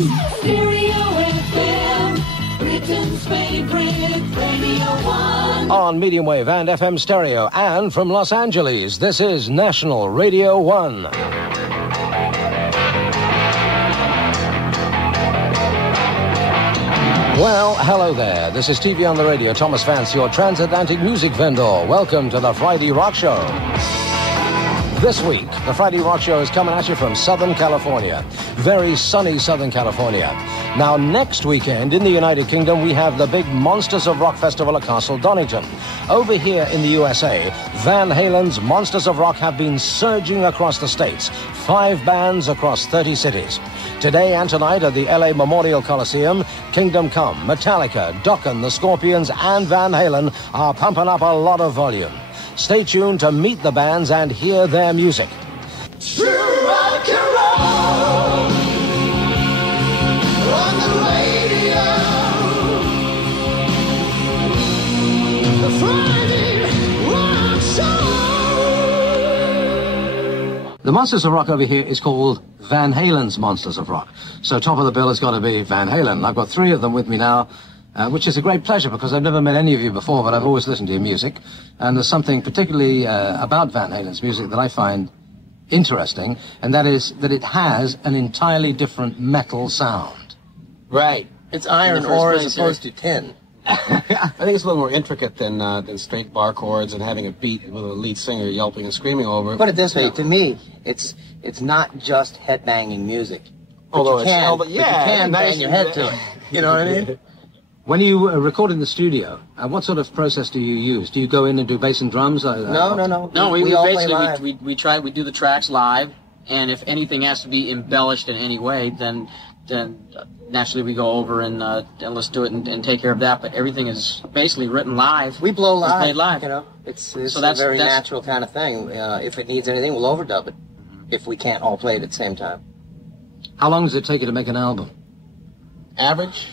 Stereo FM, Britain's favorite Radio 1. On medium wave and FM stereo, and from Los Angeles, this is National Radio 1. Well, hello there. This is TV on the Radio. Thomas Vance, your transatlantic music vendor. Welcome to the Friday Rock Show. This week, the Friday Rock Show is coming at you from Southern California. Very sunny Southern California. Now, next weekend in the United Kingdom, we have the big Monsters of Rock Festival at Castle Donington. Over here in the USA, Van Halen's Monsters of Rock have been surging across the states. 5 bands across 30 cities. Today and tonight at the LA Memorial Coliseum, Kingdom Come, Metallica, Dokken, the Scorpions, and Van Halen are pumping up a lot of volume. Stay tuned to meet the bands and hear their music. True rock and roll on the radio. The Friday Rock Show. The Monsters of Rock over here is called Van Halen's Monsters of Rock. So top of the bill has got to be Van Halen. I've got 3 of them with me now, which is a great pleasure because I've never met any of you before, but I've always listened to your music. And there's something particularly about Van Halen's music that I find interesting, and that is that it has an entirely different metal sound. Right. It's iron ore as opposed to tin. I think it's a little more intricate than straight bar chords and having a beat with a lead singer yelping and screaming over it. Put it this way, to me, it's not just headbanging music. Although you can bang your head to it. You know what I mean? When you record in the studio, what sort of process do you use? Do you go in and do bass and drums? No. No, we all basically play live. we do the tracks live, and if anything has to be embellished in any way, then naturally we go over and let's do it and take care of that. But everything is basically written live. We blow live. Played live. You know, it's so a very natural kind of thing. If it needs anything, we'll overdub it. If we can't all play it at the same time. How long does it take you to make an album? Average?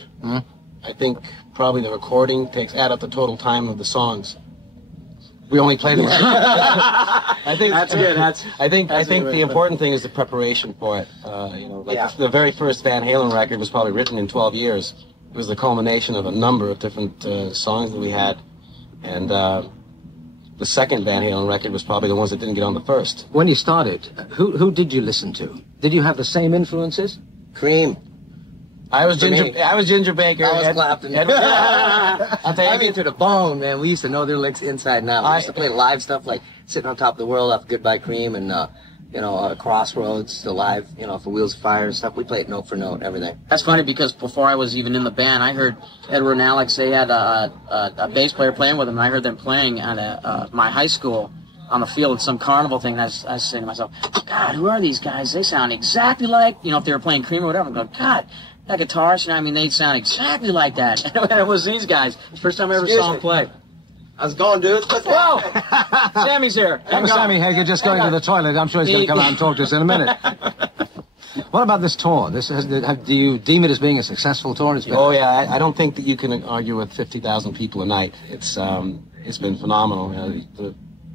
I think probably the recording add up the total time of the songs. We only play them. I think that's good. I think the important thing is the preparation for it. The very first Van Halen record was probably written in 12 years. It was the culmination of a number of different songs that we had, and the second Van Halen record was probably the ones that didn't get on the first. When you started, who did you listen to? Did you have the same influences? Cream. I was Ginger Baker. I was Clapton. I'll tell you. I mean, to the bone, man. We used to know their licks inside and out. We used to play live stuff like Sitting on Top of the World off Goodbye Cream and, Crossroads, the live, for Wheels of Fire and stuff. We played note for note, everything. That's funny because before I was even in the band, I heard Edward and Alex, they had a bass player playing with them, and I heard them playing at my high school on the field at some carnival thing, and I was saying to myself, God, who are these guys? They sound exactly like, if they were playing Cream or whatever. I'm going, God, that guitarist, they sound exactly like that. And it was these guys. First time I ever saw them play. I was going, dude. Whoa! Sammy's here. Sammy Hagar just going to the toilet. I'm sure he's going to come out and talk to us in a minute. What about this tour? Do you deem it as being a successful tour? Oh, yeah. I don't think that you can argue with 50,000 people a night. It's been phenomenal.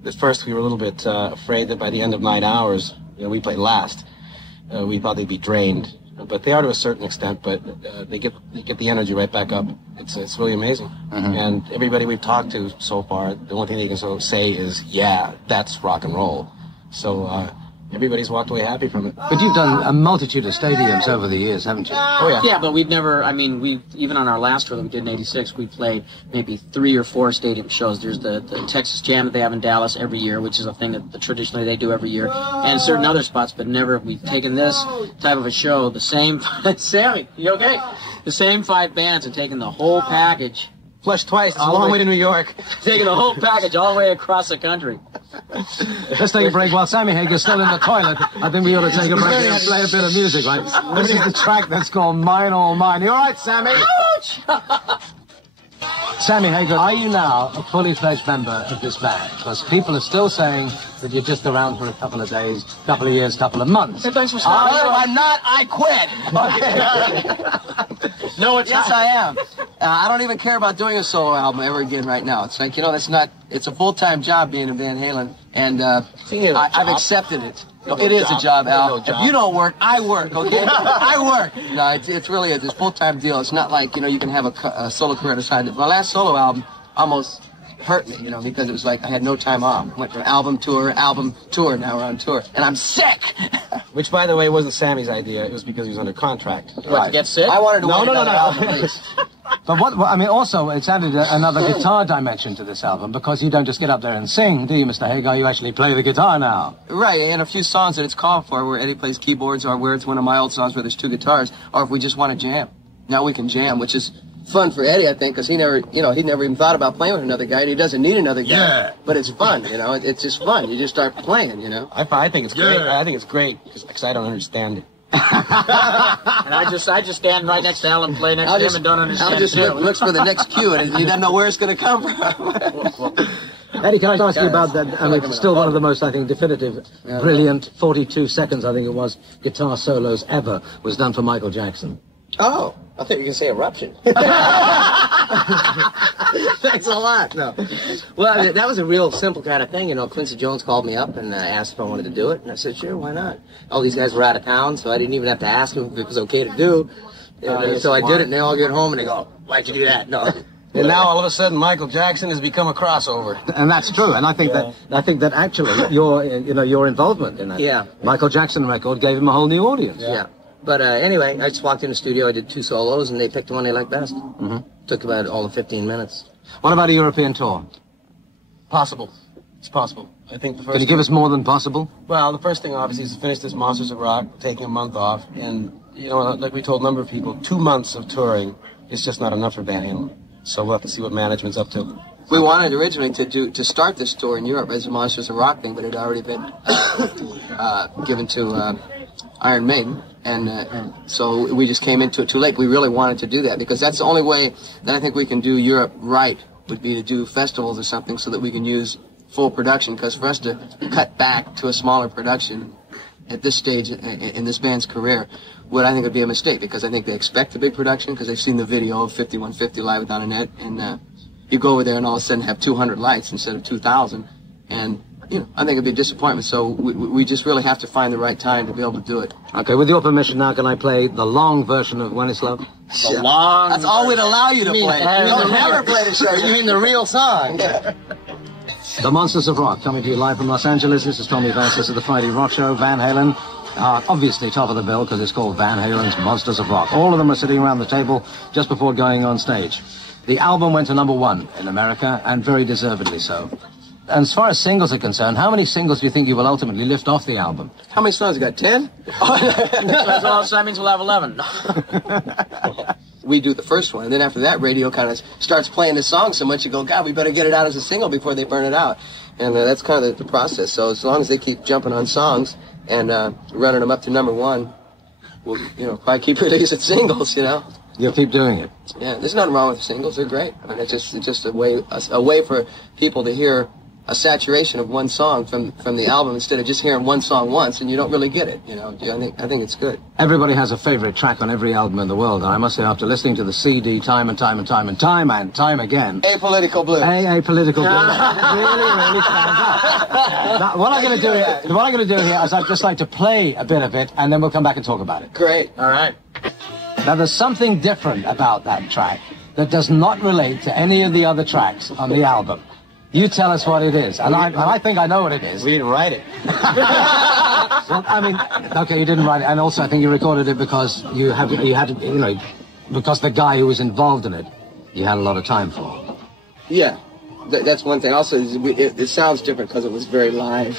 At first, we were a little bit afraid that by the end of 9 hours, we played last. We thought they'd be drained. But they are to a certain extent, but they get the energy right back up. It's really amazing. And everybody we've talked to so far, the only thing they can say is, yeah, that's rock and roll. So everybody's walked away happy from it. But you've done a multitude of stadiums over the years, haven't you? Oh, yeah. Yeah, but we've never, even on our last tour that we did in '86, we played maybe 3 or 4 stadium shows. There's the Texas Jam that they have in Dallas every year, which is a thing that traditionally they do every year, and certain other spots, but never have we taken this type of a show, the same, Sammy, you okay? The same 5 bands and taken the whole package. Flushed twice, it's a long way to New York. Taking the whole package all the way across the country. Let's take a break. While Sammy Hagar's still in the toilet, I think we ought to take a break and play a bit of music, right? This is the track that's called Mine All Mine. You all right, Sammy? Ouch! Sammy Hagar, are you now a fully fledged member of this band? Because people are still saying that you're just around for a couple of days, couple of years, couple of months. Hey, thanks for stopping. I'm not. I quit. Okay. No, it's yes, I am. I don't even care about doing a solo album ever again right now. It's like, that's not. It's a full-time job being in Van Halen, and I've accepted it. No, it is a job, Al. No job. If you don't work, I work, okay? I work. No, it's really a full-time deal. It's not like, you can have a solo career on the side. My last solo album almost hurt me, because it was like I had no time off. Went from album tour, now we're on tour. And I'm sick! Which, by the way, wasn't Sammy's idea. It was because he was under contract. What, to get sick? I wanted to No, work no, no, on no. the album, at least. But also, it's added another guitar dimension to this album, because you don't just get up there and sing, do you, Mr. Hagar? You actually play the guitar now. Right, and a few songs that it's called for, where Eddie plays keyboards, or where it's one of my old songs where there's two guitars, or if we just want to jam. Now we can jam, which is fun for Eddie, I think, because he never even thought about playing with another guy, and he doesn't need another guy. Yeah. But it's fun, it's just fun. You just start playing, I think it's great. I think it's great because I don't understand it. And I just stand right next to Alan and play next to him and don't understand I'll just looks for the next cue, and he doesn't know where it's going to come from. Eddie, can I ask you about that? I mean, it's still one of the most, I think, definitive, brilliant 42 seconds, I think it was, guitar solos ever was done for Michael Jackson. Oh, I thought you were going to say eruption. Thanks a lot. No. Well, I mean, that was a real simple kind of thing. Quincy Jones called me up and asked if I wanted to do it. And I said, sure, why not? All these guys were out of town, so I didn't even have to ask them if it was okay to do. So I did it, and they all get home, and they go, why'd you do that? No. And now all of a sudden, Michael Jackson has become a crossover. And that's true. And I think that actually your involvement in that Michael Jackson record gave him a whole new audience. Yeah. But anyway, I just walked in the studio, I did 2 solos, and they picked the one they liked best. Mm-hmm. Took about all of 15 minutes. What about a European tour? Possible. It's possible. I think the first. Can you give us more than possible? Well, the first thing, obviously, is to finish this Monsters of Rock, taking a month off. And, like we told a number of people, 2 months of touring is just not enough for Van Halen. So we'll have to see what management's up to. We wanted originally to start this tour in Europe as a Monsters of Rock thing, but it had already been given to Iron Maiden. And so we just came into it too late. We really wanted to do that because that's the only way that I think we can do Europe right, would be to do festivals or something so that we can use full production, because for us to cut back to a smaller production at this stage in this band's career I think would be a mistake, because I think they expect a big production because they've seen the video of 5150 Live Without a Net, and you go over there and all of a sudden have 200 lights instead of 2,000, and I think it'd be a disappointment. So we just really have to find the right time to be able to do it. Okay, with your permission now, can I play the long version of When It's Love? The long. That's all we'd allow you to play. You'll never play the show. You mean the real song? Yeah. The Monsters of Rock, coming to you live from Los Angeles. This is Tommy Vance. This is the Friday Rock Show. Van Halen, obviously top of the bill because it's called Van Halen's Monsters of Rock. All of them are sitting around the table just before going on stage. The album went to #1 in America, and very deservedly so. And as far as singles are concerned, how many singles do you think you will ultimately lift off the album? How many songs you got? 10? So that means we'll have 11. We do the first one, and then after that, radio kind of starts playing the song so much, you go, God, we better get it out as a single before they burn it out. And that's kind of the process. So as long as they keep jumping on songs and running them up to #1, we'll, probably keep releasing singles, You'll keep doing it. Yeah, there's nothing wrong with singles. They're great. I mean, it's just a way for people to hear a saturation of one song from the album instead of just hearing one song once and you don't really get it. I think it's good. Everybody has a favorite track on every album in the world, and I must say, after listening to the CD time and time again, Apolitical Blues. Apolitical Blues. really stands out. Now, what I'm going to do here is I'd just like to play a bit of it, and then we'll come back and talk about it. Great. All right. Now, there's something different about that track that does not relate to any of the other tracks on the album. You tell us what it is, and I think I know what it is. We didn't write it. Well, I mean, okay, you didn't write it, and also I think you recorded it because because the guy who was involved in it, you had a lot of time for. Yeah, that's one thing. Also, it sounds different because it was very live.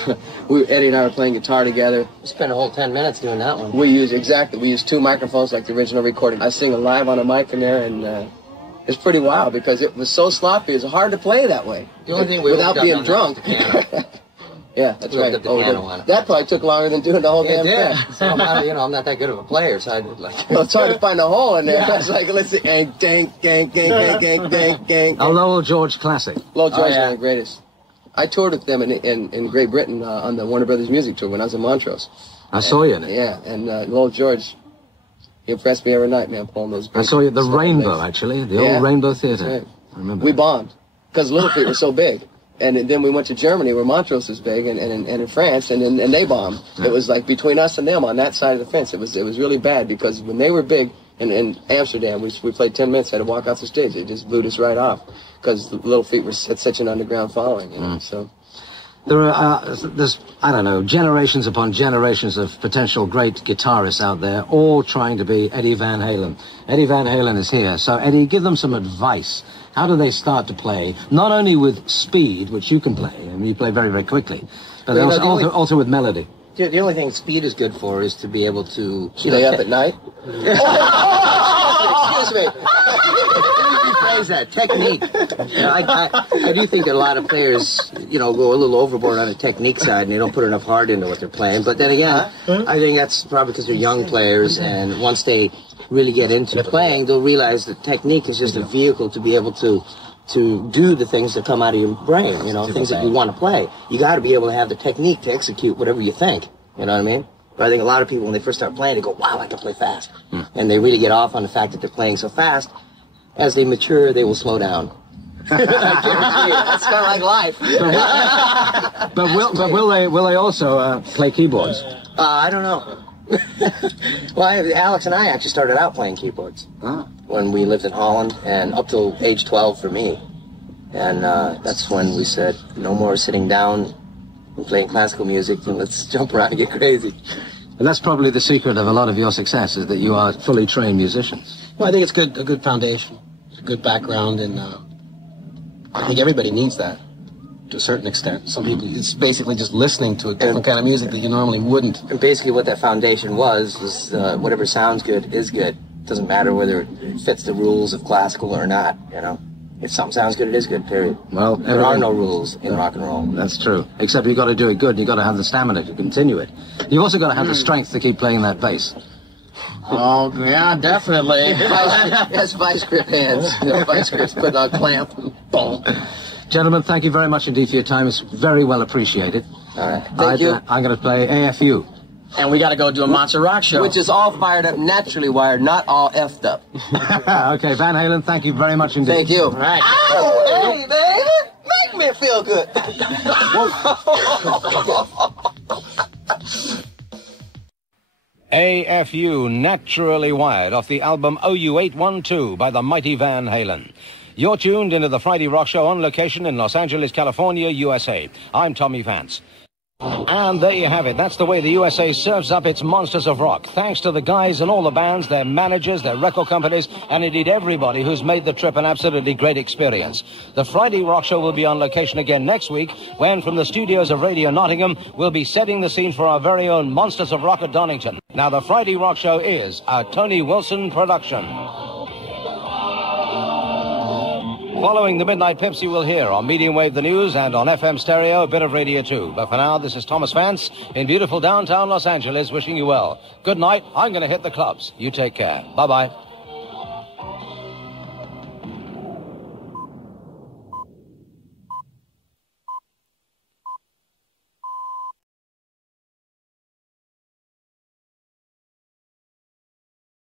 Eddie and I were playing guitar together. We spent a whole 10 minutes doing that one. We used 2 microphones like the original recording. I sing live on a mic in there, and it's pretty wild because it was so sloppy. It's hard to play that way. The only thing without being drunk. Yeah, that's right. That probably took longer than doing the whole damn thing. So I'm not that good of a player, so I did well, it's hard to find a hole in there. Yeah. I was like, let's see, gang, gang. A Lowell George classic. Lowell George is one of the greatest. I toured with them in Great Britain on the Warner Brothers music tour when I was in Montrose. I saw you in it. Yeah, and Lowell George, he impressed me every night, man, pulling those. I saw you at the Rainbow, actually, the old Rainbow Theatre. Right. I remember. We bombed because Little Feet were so big. And then we went to Germany, where Montrose is big, and in France, and they bombed. It was like between us and them on that side of the fence. It was really bad, because when they were big in Amsterdam, we played 10 minutes, had to walk off the stage. They just blew us right off, because the Little Feat had such an underground following, you know. So there's, I don't know, generations upon generations of potential great guitarists out there, all trying to be Eddie Van Halen. Eddie Van Halen is here. So, Eddie, give them some advice. How do they start to play, not only with speed, which you can play, I mean, you play very, very quickly, but also with melody? The only thing speed is good for is to be able to... Stay up at night? Excuse me. Rephrase that. Technique. I do think that a lot of players, go a little overboard on the technique side, and they don't put enough heart into what they're playing. But then again, I think that's probably because they're young players, and once they really get into playing, they'll realize that technique is just a vehicle to be able to do the things that come out of your brain, things that you want to play. You got to be able to have the technique to execute whatever you think, you know what I mean? But I think a lot of people, when they first start playing, they go, wow, I can play fast. And they really get off on the fact that they're playing so fast. As they mature, they will slow down. I guarantee you. That's kind of like life. But will they also play keyboards? I don't know. Well, Alex and I actually started out playing keyboards when we lived in Holland, and up till age 12 for me. And that's when we said, no more sitting down and playing classical music, and let's jump around and get crazy. And that's probably the secret of a lot of your success, is that you are fully trained musicians. Well, I think it's a good foundation, a good background, and I think everybody needs that to a certain extent. Some people, it's basically just listening to a different kind of music that you normally wouldn't. And basically what that foundation was whatever sounds good is good. It doesn't matter whether it fits the rules of classical or not, If something sounds good, it is good, period. Well, there are no rules in rock and roll. That's true. Except you've got to do it good, and you've got to have the stamina to continue it. You've also got to have the strength to keep playing that bass. Oh, yeah, definitely. That's vice grip hands. Vice grips put on clamp. Boom. Gentlemen, thank you very much indeed for your time. It's very well appreciated. All right. Thank you. I'm going to play AFU. And we got to go do a Monster Rock show. Which is all fired up, naturally wired, not all effed up. Okay, Van Halen, thank you very much indeed. Thank you. All right. Oh, hey, baby, make me feel good. AFU, Naturally Wired, off the album OU812 by the mighty Van Halen. You're tuned into the Friday Rock Show on location in Los Angeles, California, USA. I'm Tommy Vance. And there you have it. That's the way the USA serves up its monsters of rock. Thanks to the guys and all the bands, their managers, their record companies, and indeed everybody who's made the trip an absolutely great experience. The Friday Rock Show will be on location again next week, when from the studios of Radio Nottingham, we'll be setting the scene for our very own Monsters of Rock at Donington. Now, the Friday Rock Show is a Tony Wilson production. Following the Midnight Pips, you will hear on medium wave the news, and on FM stereo a bit of Radio 2. But for now, this is Thomas Vance in beautiful downtown Los Angeles, wishing you well. Good night. I'm going to hit the clubs. You take care. Bye-bye.